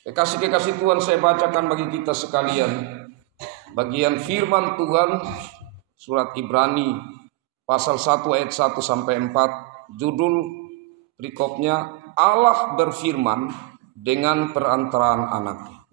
Kekasih-kekasih Tuhan, saya bacakan bagi kita sekalian bagian firman Tuhan surat Ibrani pasal 1 ayat 1 sampai 4. Judul perikopnya, Allah berfirman dengan perantaraan anaknya.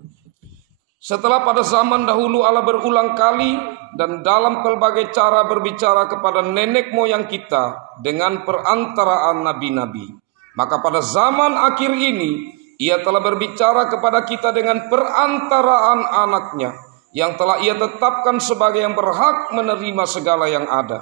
Setelah pada zaman dahulu Allah berulang kali dan dalam pelbagai cara berbicara kepada nenek moyang kita dengan perantaraan nabi-nabi, maka pada zaman akhir ini Ia telah berbicara kepada kita dengan perantaraan anaknya, yang telah Ia tetapkan sebagai yang berhak menerima segala yang ada.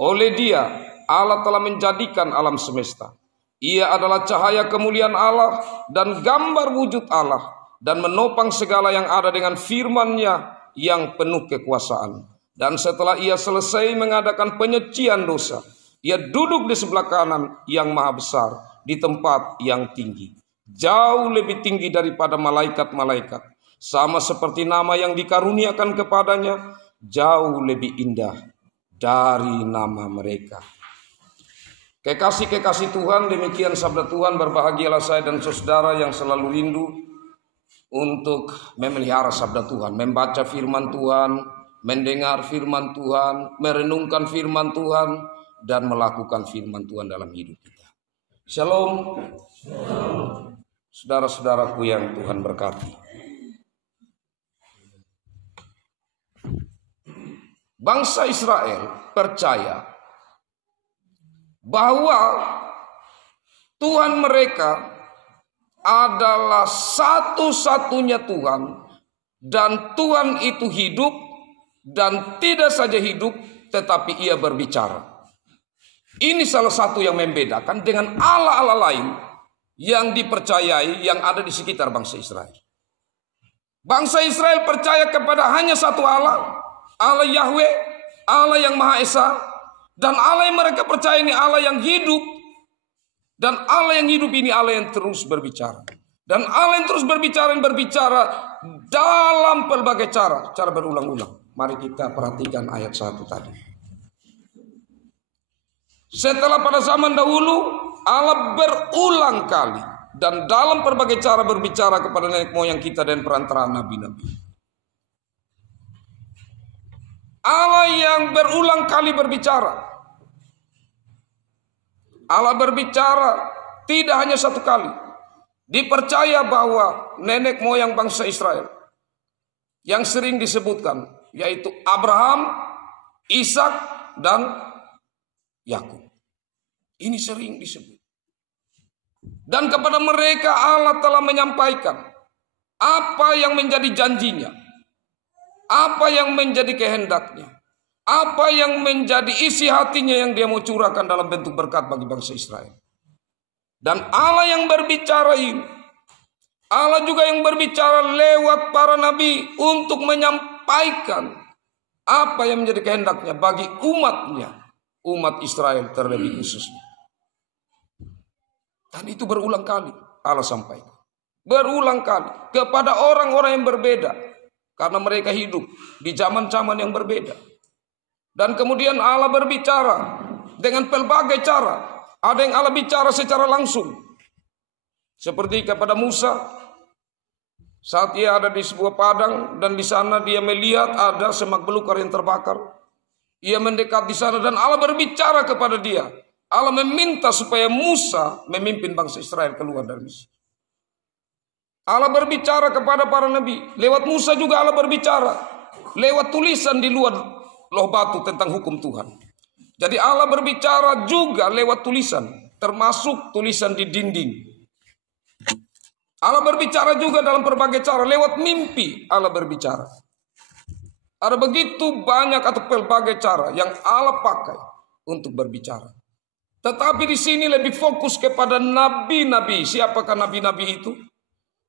Oleh Dia, Allah telah menjadikan alam semesta. Ia adalah cahaya kemuliaan Allah dan gambar wujud Allah, dan menopang segala yang ada dengan firman-Nya yang penuh kekuasaan. Dan setelah Ia selesai mengadakan penyucian dosa, Ia duduk di sebelah kanan yang maha besar, di tempat yang tinggi, jauh lebih tinggi daripada malaikat-malaikat, sama seperti nama yang dikaruniakan kepadanya jauh lebih indah dari nama mereka. Kekasih-kekasih Tuhan, demikian sabda Tuhan. Berbahagialah saya dan saudara yang selalu rindu untuk memelihara sabda Tuhan, membaca firman Tuhan, mendengar firman Tuhan, merenungkan firman Tuhan, dan melakukan firman Tuhan dalam hidup kita. Shalom. Saudara-saudaraku yang Tuhan berkati, bangsa Israel percaya bahwa Tuhan mereka adalah satu-satunya Tuhan, dan Tuhan itu hidup, dan tidak saja hidup tetapi Ia berbicara. Ini salah satu yang membedakan dengan Allah-Allah lain yang dipercayai yang ada di sekitar bangsa Israel. Bangsa Israel percaya kepada hanya satu Allah, Allah Yahweh, Allah yang Maha Esa, dan Allah yang mereka percaya ini Allah yang hidup, dan Allah yang hidup ini Allah yang terus berbicara. Dan Allah yang terus berbicara dalam pelbagai cara berulang-ulang. Mari kita perhatikan ayat 1 tadi. Setelah pada zaman dahulu Allah berulang kali dan dalam berbagai cara berbicara kepada nenek moyang kita dan perantaraan nabi-nabi. Allah yang berulang kali berbicara. Allah berbicara tidak hanya satu kali. Dipercaya bahwa nenek moyang bangsa Israel yang sering disebutkan yaitu Abraham, Ishak, dan Yakub. Ini sering disebut. Dan kepada mereka Allah telah menyampaikan apa yang menjadi janjinya, apa yang menjadi kehendaknya, apa yang menjadi isi hatinya yang Dia mau curahkan dalam bentuk berkat bagi bangsa Israel. Dan Allah yang berbicara ini, Allah juga yang berbicara lewat para nabi untuk menyampaikan apa yang menjadi kehendaknya bagi umatnya, umat Israel terlebih khususnya. Dan itu berulang kali Allah sampaikan. Berulang kali kepada orang-orang yang berbeda. Karena mereka hidup di zaman-zaman yang berbeda. Dan kemudian Allah berbicara dengan pelbagai cara. Ada yang Allah bicara secara langsung. Seperti kepada Musa. Saat ia ada di sebuah padang. Dan di sana dia melihat ada semak belukar yang terbakar. Ia mendekat di sana dan Allah berbicara kepada dia. Allah meminta supaya Musa memimpin bangsa Israel keluar dari Mesir. Allah berbicara kepada para nabi. Lewat Musa juga Allah berbicara. Lewat tulisan di luar loh batu tentang hukum Tuhan. Jadi Allah berbicara juga lewat tulisan. Termasuk tulisan di dinding. Allah berbicara juga dalam berbagai cara. Lewat mimpi Allah berbicara. Ada begitu banyak atau pelbagai cara yang Allah pakai untuk berbicara. Tetapi di sini lebih fokus kepada nabi-nabi. Siapakah nabi-nabi itu?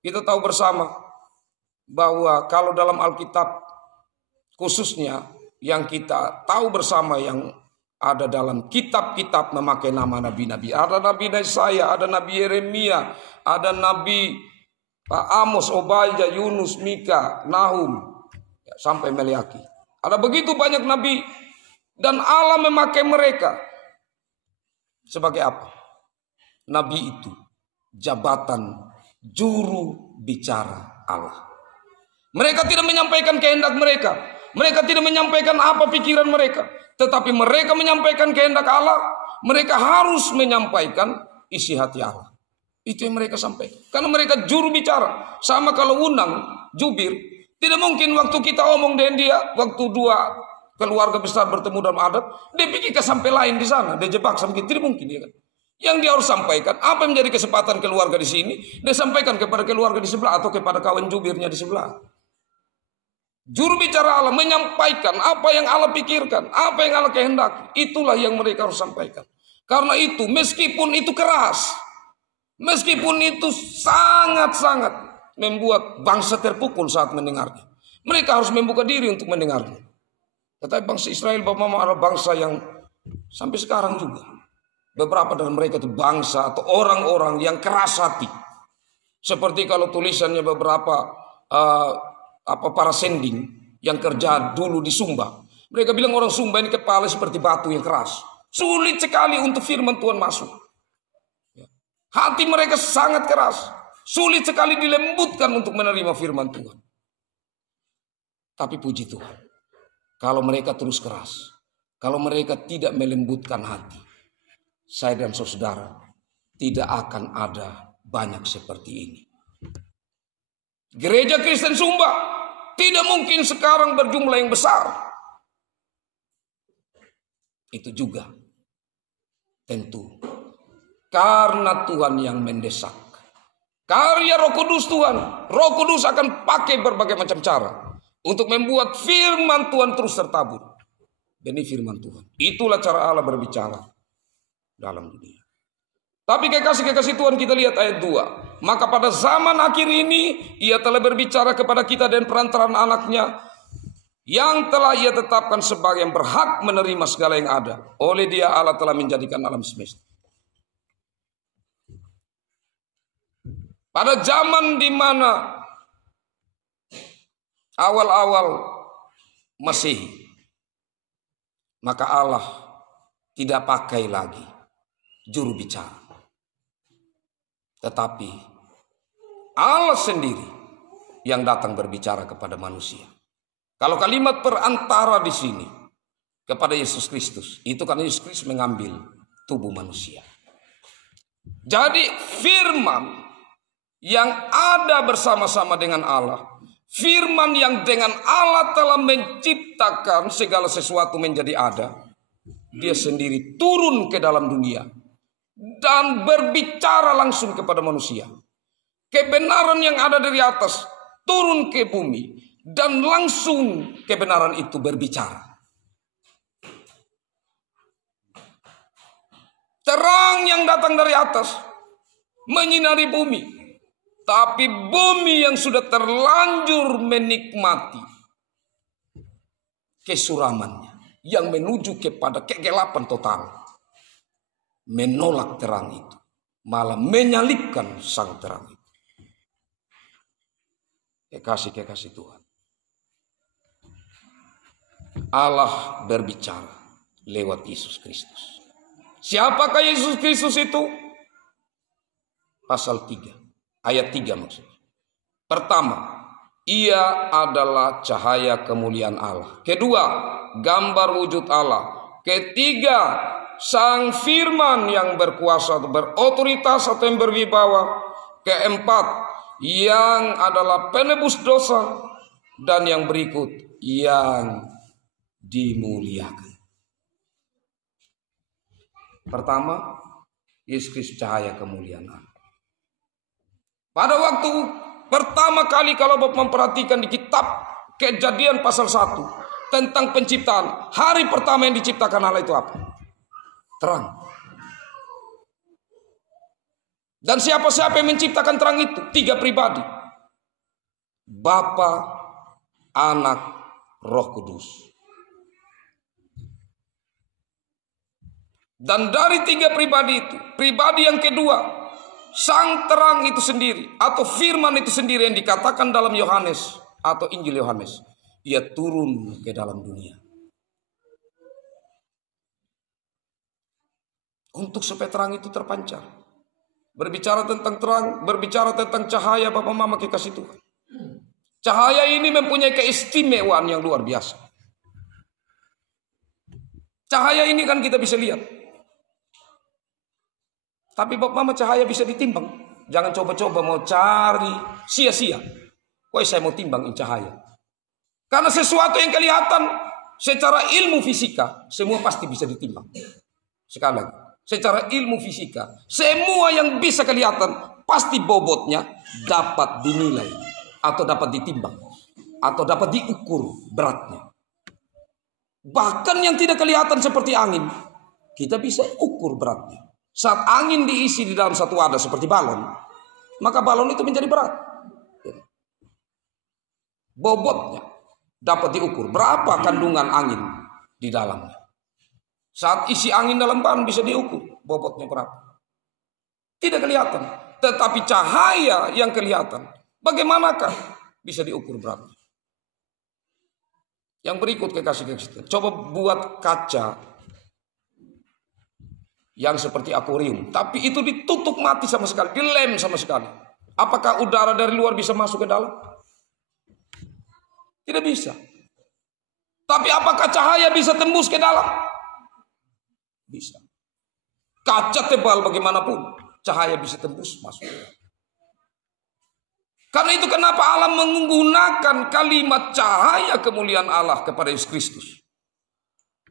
Kita tahu bersama bahwa kalau dalam Alkitab khususnya yang kita tahu bersama yang ada dalam kitab-kitab memakai nama nabi-nabi. Ada nabi Yesaya, ada nabi Yeremia, ada nabi Amos, Obadiah, Yunus, Mika, Nahum, sampai Meleaki. Ada begitu banyak nabi dan Allah memakai mereka. Sebagai apa? Nabi itu jabatan juru bicara Allah. Mereka tidak menyampaikan kehendak mereka. Mereka tidak menyampaikan apa pikiran mereka. Tetapi mereka menyampaikan kehendak Allah. Mereka harus menyampaikan isi hati Allah. Itu yang mereka sampaikan. Karena mereka juru bicara. Sama kalau undang, jubir. Tidak mungkin waktu kita omong dengan dia, waktu dua keluarga besar bertemu dalam adat, dia pikir ke sampai lain di sana. Dia jebak sampai tidak mungkin. Ya kan? Yang dia harus sampaikan, apa yang menjadi kesempatan keluarga di sini, dia sampaikan kepada keluarga di sebelah atau kepada kawan jubirnya di sebelah. Juru bicara Allah menyampaikan apa yang Allah pikirkan, apa yang Allah kehendaki. Itulah yang mereka harus sampaikan. Karena itu, meskipun itu keras, meskipun itu sangat-sangat membuat bangsa terpukul saat mendengarnya, mereka harus membuka diri untuk mendengarnya. Tetapi bangsa Israel adalah bangsa yang sampai sekarang juga, beberapa dari mereka itu bangsa atau orang-orang yang keras hati. Seperti kalau tulisannya beberapa para sending yang kerja dulu di Sumba. Mereka bilang orang Sumba ini kepala seperti batu yang keras. Sulit sekali untuk firman Tuhan masuk. Hati mereka sangat keras. Sulit sekali dilembutkan untuk menerima firman Tuhan. Tapi puji Tuhan, kalau mereka terus keras, kalau mereka tidak melembutkan hati, saya dan saudara tidak akan ada banyak seperti ini. Gereja Kristen Sumba tidak mungkin sekarang berjumlah yang besar. Itu juga tentu karena Tuhan yang mendesak. Karya Roh Kudus Tuhan. Roh Kudus akan pakai berbagai macam cara untuk membuat firman Tuhan terus tertabur. Ini firman Tuhan. Itulah cara Allah berbicara dalam dunia. Tapi kekasih-kekasih Tuhan, kita lihat ayat 2. Maka pada zaman akhir ini ia telah berbicara kepada kita dan perantaraan anaknya, yang telah ia tetapkan sebagai yang berhak menerima segala yang ada. Oleh dia Allah telah menjadikan alam semesta. Pada zaman di mana awal-awal Masehi, maka Allah tidak pakai lagi juru bicara. Tetapi Allah sendiri yang datang berbicara kepada manusia. Kalau kalimat perantara di sini kepada Yesus Kristus, itu karena Yesus Kristus mengambil tubuh manusia. Jadi firman yang ada bersama-sama dengan Allah, firman yang dengan Allah telah menciptakan segala sesuatu menjadi ada, dia sendiri turun ke dalam dunia dan berbicara langsung kepada manusia. Kebenaran yang ada dari atas turun ke bumi dan langsung kebenaran itu berbicara. Terang yang datang dari atas menyinari bumi, tapi bumi yang sudah terlanjur menikmati kesuramannya, yang menuju kepada kegelapan total, menolak terang itu, malah menyalibkan sang terang itu. Kekasih-kekasih Tuhan, Allah berbicara lewat Yesus Kristus. Siapakah Yesus Kristus itu? Pasal 3, ayat 3 maksudnya. Pertama, ia adalah cahaya kemuliaan Allah. Kedua, gambar wujud Allah. Ketiga, sang firman yang berkuasa atau berotoritas atau yang berwibawa. Keempat, yang adalah penebus dosa. Dan yang berikut, yang dimuliakan. Pertama, Yesus Kristus cahaya kemuliaan Allah. Pada waktu pertama kali kalau Bapak memperhatikan di kitab Kejadian pasal 1 tentang penciptaan, hari pertama yang diciptakan Allah itu apa? Terang. Dan siapa-siapa yang menciptakan terang itu? 3 pribadi. Bapa, Anak, Roh Kudus. Dan dari 3 pribadi itu, pribadi yang kedua, sang terang itu sendiri atau firman itu sendiri yang dikatakan dalam Yohanes atau Injil Yohanes, ia turun ke dalam dunia untuk supaya terang itu terpancar. Berbicara tentang terang, berbicara tentang cahaya, Bapak Mama kekasih Tuhan. Cahaya ini mempunyai keistimewaan yang luar biasa. Cahaya ini kan kita bisa lihat. Tapi Bapak Mama, cahaya bisa ditimbang. Jangan coba-coba mau cari sia-sia. Woi, saya mau timbang cahaya. Karena sesuatu yang kelihatan secara ilmu fisika, semua pasti bisa ditimbang. Sekali lagi, secara ilmu fisika, semua yang bisa kelihatan pasti bobotnya dapat dinilai atau dapat ditimbang atau dapat diukur beratnya. Bahkan yang tidak kelihatan seperti angin, kita bisa ukur beratnya. Saat angin diisi di dalam satu wadah seperti balon, maka balon itu menjadi berat. Bobotnya dapat diukur. Berapa kandungan angin di dalamnya? Saat isi angin dalam balon bisa diukur bobotnya berapa. Tidak kelihatan. Tetapi cahaya yang kelihatan, bagaimanakah bisa diukur beratnya? Yang berikut kekasih-kekasih, coba buat kaca yang seperti akuarium, tapi itu ditutup mati sama sekali, dilem sama sekali. Apakah udara dari luar bisa masuk ke dalam? Tidak bisa. Tapi apakah cahaya bisa tembus ke dalam? Bisa. Kaca tebal bagaimanapun, cahaya bisa tembus masuk. Karena itu kenapa Allah menggunakan kalimat cahaya kemuliaan Allah kepada Yesus Kristus.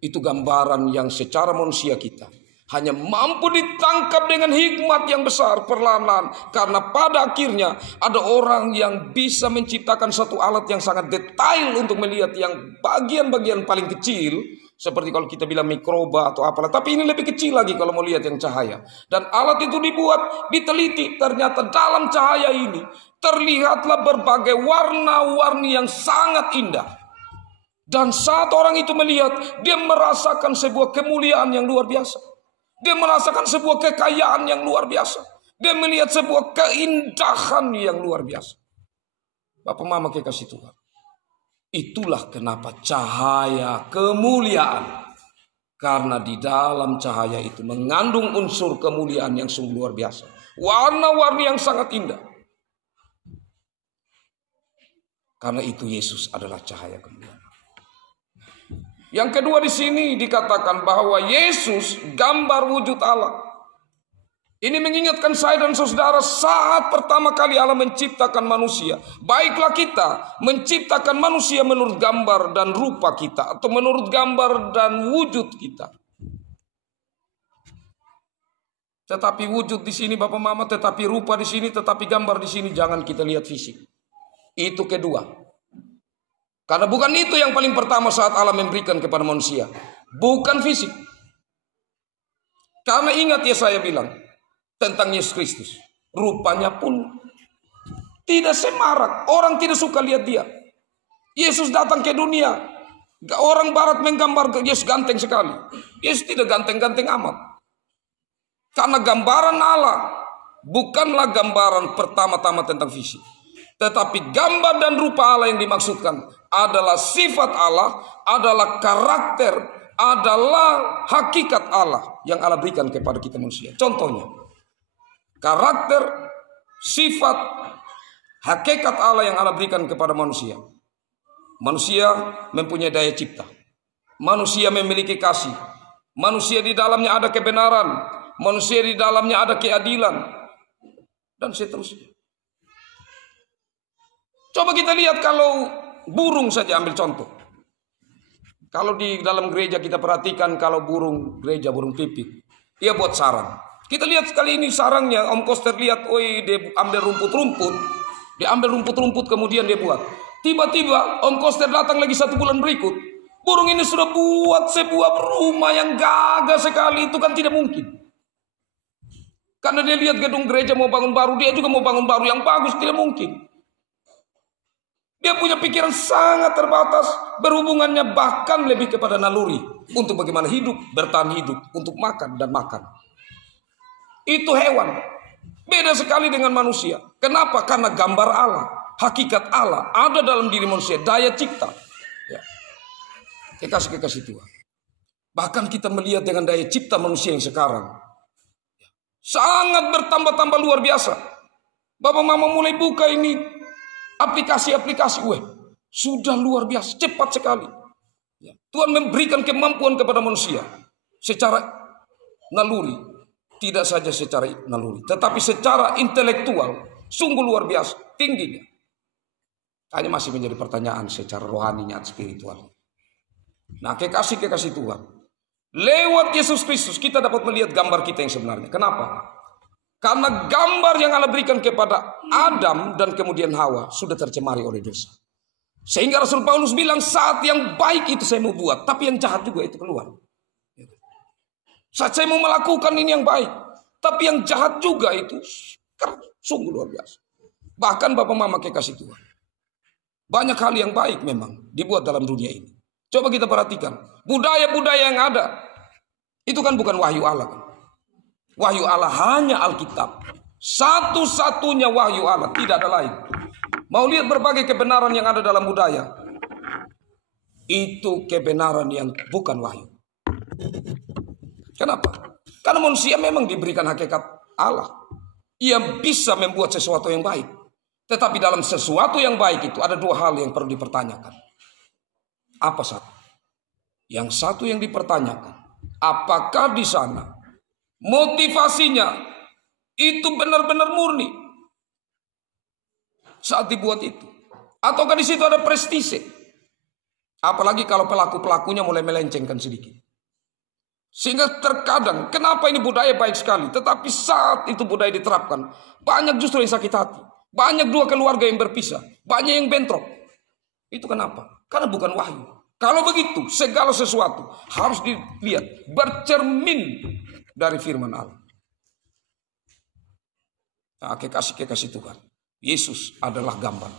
Itu gambaran yang secara manusia kita hanya mampu ditangkap dengan hikmat yang besar perlahan-lahan. Karena pada akhirnya ada orang yang bisa menciptakan satu alat yang sangat detail untuk melihat yang bagian-bagian paling kecil. Seperti kalau kita bilang mikroba atau apalah. Tapi ini lebih kecil lagi kalau mau lihat yang cahaya. Dan alat itu dibuat, diteliti. Ternyata dalam cahaya ini terlihatlah berbagai warna-warni yang sangat indah. Dan saat orang itu melihat, dia merasakan sebuah kemuliaan yang luar biasa. Dia merasakan sebuah kekayaan yang luar biasa. Dia melihat sebuah keindahan yang luar biasa. Bapak Mama kekasih Tuhan. Itulah kenapa cahaya kemuliaan. Karena di dalam cahaya itu mengandung unsur kemuliaan yang sungguh luar biasa. Warna-warni yang sangat indah. Karena itu Yesus adalah cahaya kemuliaan. Yang kedua di sini dikatakan bahwa Yesus gambar wujud Allah. Ini mengingatkan saya dan saudara saat pertama kali Allah menciptakan manusia. Baiklah kita menciptakan manusia menurut gambar dan rupa kita. Atau menurut gambar dan wujud kita. Tetapi wujud di sini Bapak Mama, tetapi rupa di sini, tetapi gambar di sini. Jangan kita lihat fisik. Itu kedua. Karena bukan itu yang paling pertama saat Allah memberikan kepada manusia. Bukan fisik. Karena ingat ya saya bilang tentang Yesus Kristus. Rupanya pun tidak semarak. Orang tidak suka lihat dia. Yesus datang ke dunia. Orang barat menggambar Yesus ganteng sekali. Yesus tidak ganteng-ganteng amat. Karena gambaran Allah bukanlah gambaran pertama-tama tentang fisik. Tetapi gambar dan rupa Allah yang dimaksudkan adalah sifat Allah, adalah karakter, adalah hakikat Allah yang Allah berikan kepada kita manusia. Contohnya, karakter, sifat, hakikat Allah yang Allah berikan kepada manusia. Manusia mempunyai daya cipta. Manusia memiliki kasih. Manusia di dalamnya ada kebenaran. Manusia di dalamnya ada keadilan. Dan seterusnya. Coba kita lihat kalau burung saja ambil contoh. Kalau di dalam gereja kita perhatikan kalau burung gereja, burung pipit. Dia buat sarang. Kita lihat sekali ini sarangnya. Om Koster lihat, dia ambil rumput-rumput. Dia ambil rumput-rumput kemudian dia buat. Tiba-tiba Om Koster datang lagi 1 bulan berikut. Burung ini sudah buat sebuah rumah yang gagah sekali. Itu kan tidak mungkin. Karena dia lihat gedung gereja mau bangun baru. Dia juga mau bangun baru yang bagus. Tidak mungkin. Dia punya pikiran sangat terbatas. Berhubungannya bahkan lebih kepada naluri. Untuk bagaimana hidup, bertahan hidup. Untuk makan dan makan. Itu hewan. Beda sekali dengan manusia. Kenapa? Karena gambar Allah, hakikat Allah ada dalam diri manusia. Daya cipta. Ya. Kekasih-kekasih Tuhan. Bahkan kita melihat dengan daya cipta manusia yang sekarang. Sangat bertambah-tambah luar biasa. Bapak mama mulai buka ini aplikasi-aplikasi. Sudah luar biasa, cepat sekali. Tuhan memberikan kemampuan kepada manusia secara naluri. Tidak saja secara naluri, tetapi secara intelektual. Sungguh luar biasa, tingginya. Hanya masih menjadi pertanyaan secara rohaninya, spiritual. Nah, kekasih Tuhan. Lewat Yesus Kristus kita dapat melihat gambar kita yang sebenarnya. Kenapa? Karena gambar yang Allah berikan kepada Adam dan kemudian Hawa sudah tercemari oleh dosa. Sehingga Rasul Paulus bilang, saat yang baik itu saya mau buat, tapi yang jahat juga itu keluar. Saat saya mau melakukan ini yang baik, tapi yang jahat juga itu sungguh luar biasa. Bahkan Bapak Mama kekasih Tuhan, banyak hal yang baik memang dibuat dalam dunia ini. Coba kita perhatikan, budaya-budaya yang ada, itu kan bukan wahyu Allah. Wahyu Allah hanya Alkitab. Satu-satunya wahyu Allah, tidak ada lain. Mau lihat berbagai kebenaran yang ada dalam budaya, itu kebenaran yang bukan wahyu. Kenapa? Karena manusia memang diberikan hakikat Allah. Ia bisa membuat sesuatu yang baik. Tetapi dalam sesuatu yang baik itu ada dua hal yang perlu dipertanyakan. Apa satu? Yang satu yang dipertanyakan, apakah di sana motivasinya itu benar-benar murni saat dibuat itu? Ataukah di situ ada prestise? Apalagi kalau pelaku-pelakunya mulai melencengkan sedikit. Sehingga terkadang, kenapa ini budaya baik sekali, tetapi saat itu budaya diterapkan, banyak justru yang sakit hati. Banyak dua keluarga yang berpisah, banyak yang bentrok. Itu kenapa? Karena bukan wahyu. Kalau begitu, segala sesuatu harus dilihat bercermin dari firman Allah. Nah, kekasih Tuhan, Yesus adalah gambar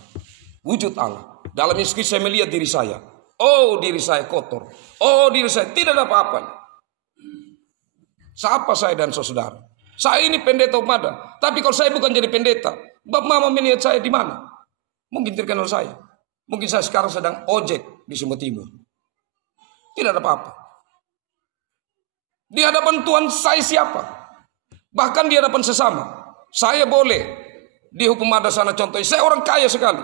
wujud Allah. Dalam Yesus Kristus saya melihat diri saya. Oh, diri saya kotor. Oh, diri saya tidak ada apa-apanya. Siapa saya dan saudara? Saya ini pendeta umat. Tapi kalau saya bukan jadi pendeta, Bapak Mama melihat saya di mana? Mungkin terkenal saya. Mungkin saya sekarang sedang ojek di Sumba Timur. Tidak ada apa-apa. Di hadapan Tuhan saya siapa? Bahkan di hadapan sesama. Saya boleh dihukum ada sana contohnya. Saya orang kaya sekali.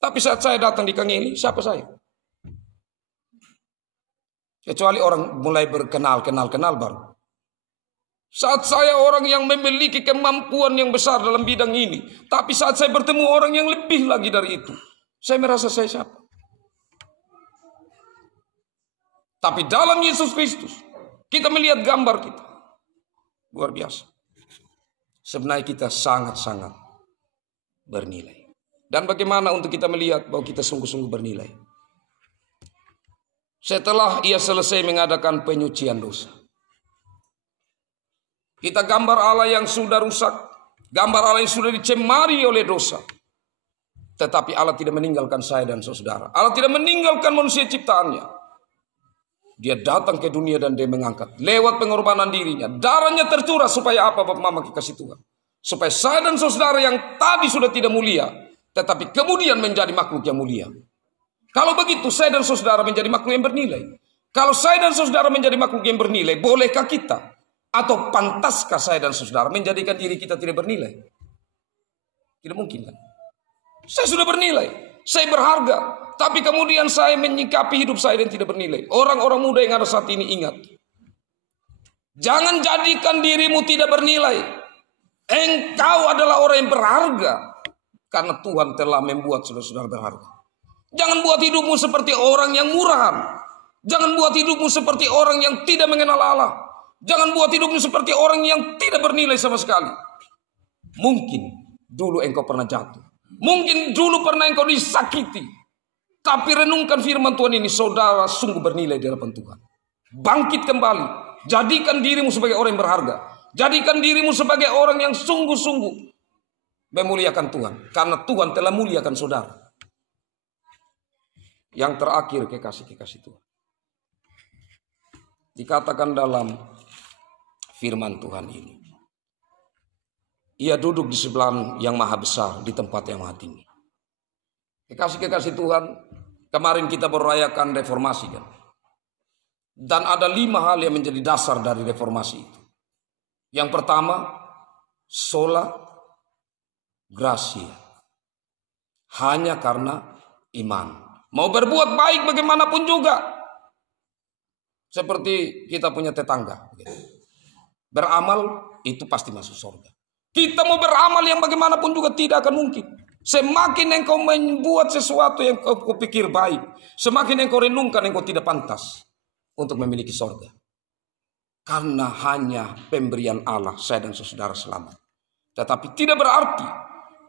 Tapi saat saya datang di Kangili, siapa saya? Kecuali orang mulai kenal baru. Saat saya orang yang memiliki kemampuan yang besar dalam bidang ini. Tapi saat saya bertemu orang yang lebih lagi dari itu, saya merasa saya siapa? Tapi dalam Yesus Kristus, kita melihat gambar kita. Luar biasa. Sebenarnya kita sangat-sangat bernilai. Dan bagaimana untuk kita melihat bahwa kita sungguh-sungguh bernilai? Setelah ia selesai mengadakan penyucian dosa. Kita gambar Allah yang sudah rusak. Gambar Allah yang sudah dicemari oleh dosa. Tetapi Allah tidak meninggalkan saya dan saudara. Allah tidak meninggalkan manusia ciptaannya. Dia datang ke dunia dan dia mengangkat. Lewat pengorbanan dirinya. Darahnya tercurah supaya apa Bapak Mama kasih Tuhan? Supaya saya dan saudara yang tadi sudah tidak mulia. Tetapi kemudian menjadi makhluk yang mulia. Kalau begitu saya dan saudara menjadi makhluk yang bernilai. Kalau saya dan saudara menjadi makhluk yang bernilai, bolehkah kita? Atau pantaskah saya dan saudara menjadikan diri kita tidak bernilai? Tidak mungkin kan? Saya sudah bernilai, saya berharga. Tapi kemudian saya menyikapi hidup saya dan tidak bernilai. Orang-orang muda yang ada saat ini ingat. Jangan jadikan dirimu tidak bernilai. Engkau adalah orang yang berharga. Karena Tuhan telah membuat saudara-saudara berharga. Jangan buat hidupmu seperti orang yang murahan. Jangan buat hidupmu seperti orang yang tidak mengenal Allah. Jangan buat hidupmu seperti orang yang tidak bernilai sama sekali. Mungkin dulu engkau pernah jatuh. Mungkin dulu pernah engkau disakiti. Tapi renungkan firman Tuhan ini, saudara sungguh bernilai di hadapan Tuhan. Bangkit kembali. Jadikan dirimu sebagai orang yang berharga. Jadikan dirimu sebagai orang yang sungguh-sungguh memuliakan Tuhan. Karena Tuhan telah muliakan saudara. Yang terakhir kekasih Tuhan. Dikatakan dalam firman Tuhan ini. Ia duduk di sebelah yang maha besar, di tempat yang maha tinggi. Kekasih Tuhan, kemarin kita merayakan reformasi kan. Dan ada 5 hal yang menjadi dasar dari reformasi itu. Yang pertama, sola gratia. Hanya karena iman. Mau berbuat baik bagaimanapun juga. Seperti kita punya tetangga. Beramal itu pasti masuk surga. Kita mau beramal yang bagaimanapun juga tidak akan mungkin. Semakin engkau membuat sesuatu yang kau pikir baik, semakin engkau renungkan engkau tidak pantas untuk memiliki surga. Karena hanya pemberian Allah saya dan saudara selamat. Tetapi tidak berarti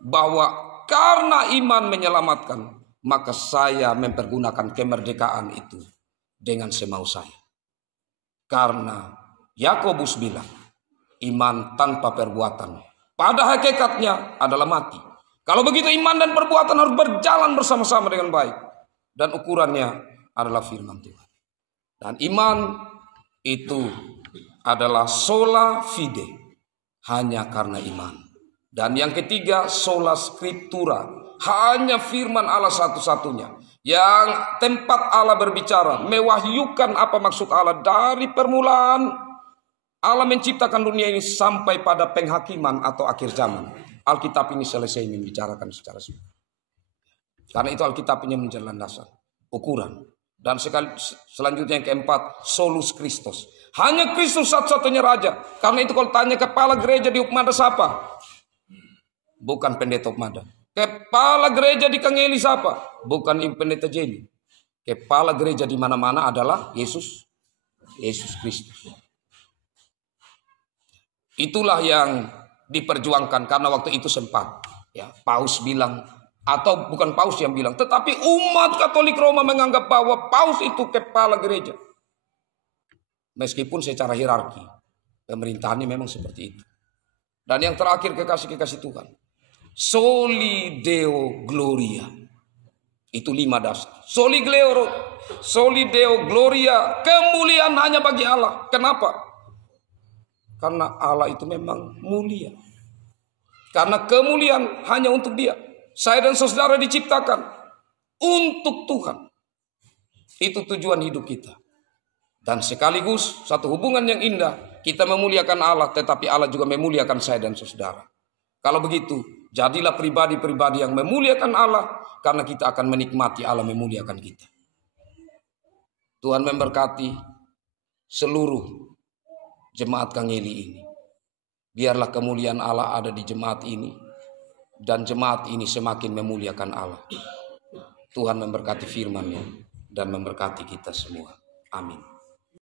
bahwa karena iman menyelamatkan, maka saya mempergunakan kemerdekaan itu dengan semau saya. Karena Yakobus bilang, iman tanpa perbuatan pada hakikatnya adalah mati. Kalau begitu iman dan perbuatan harus berjalan bersama-sama dengan baik. Dan ukurannya adalah firman Tuhan. Dan iman itu adalah sola fide, hanya karena iman. Dan yang ketiga, sola scriptura, hanya firman Allah satu-satunya. Yang tempat Allah berbicara, mewahyukan apa maksud Allah dari permulaan Allah menciptakan dunia ini sampai pada penghakiman atau akhir zaman. Alkitab ini selesai membicarakan secara sempurna. Karena itu Alkitab ini menjadi landasan, ukuran. Dan selanjutnya yang keempat, solus Christus. Hanya Kristus satu-satunya Raja. Karena itu kalau tanya kepala gereja di Upmada siapa? Bukan pendeta Upmada. Kepala gereja di Kangeli siapa? Bukan pendeta Jenny. Kepala gereja di mana-mana adalah Yesus Kristus. Itulah yang diperjuangkan karena waktu itu sempat ya Paus bilang, atau bukan Paus yang bilang, tetapi umat Katolik Roma menganggap bahwa Paus itu kepala gereja. Meskipun secara hierarki pemerintahannya memang seperti itu. Dan yang terakhir, kekasih-kekasih Tuhan, soli Deo gloria. Itu 5 dasar. Soli Deo gloria, kemuliaan hanya bagi Allah. Kenapa? Karena Allah itu memang mulia. Karena kemuliaan hanya untuk Dia. Saya dan saudara diciptakan untuk Tuhan. Itu tujuan hidup kita. Dan sekaligus satu hubungan yang indah. Kita memuliakan Allah, tetapi Allah juga memuliakan saya dan saudara. Kalau begitu, jadilah pribadi-pribadi yang memuliakan Allah, karena kita akan menikmati Allah memuliakan kita. Tuhan memberkati seluruh jemaat Kangeli ini. Biarlah kemuliaan Allah ada di jemaat ini, dan jemaat ini semakin memuliakan Allah. Tuhan memberkati firman-Nya dan memberkati kita semua. Amin.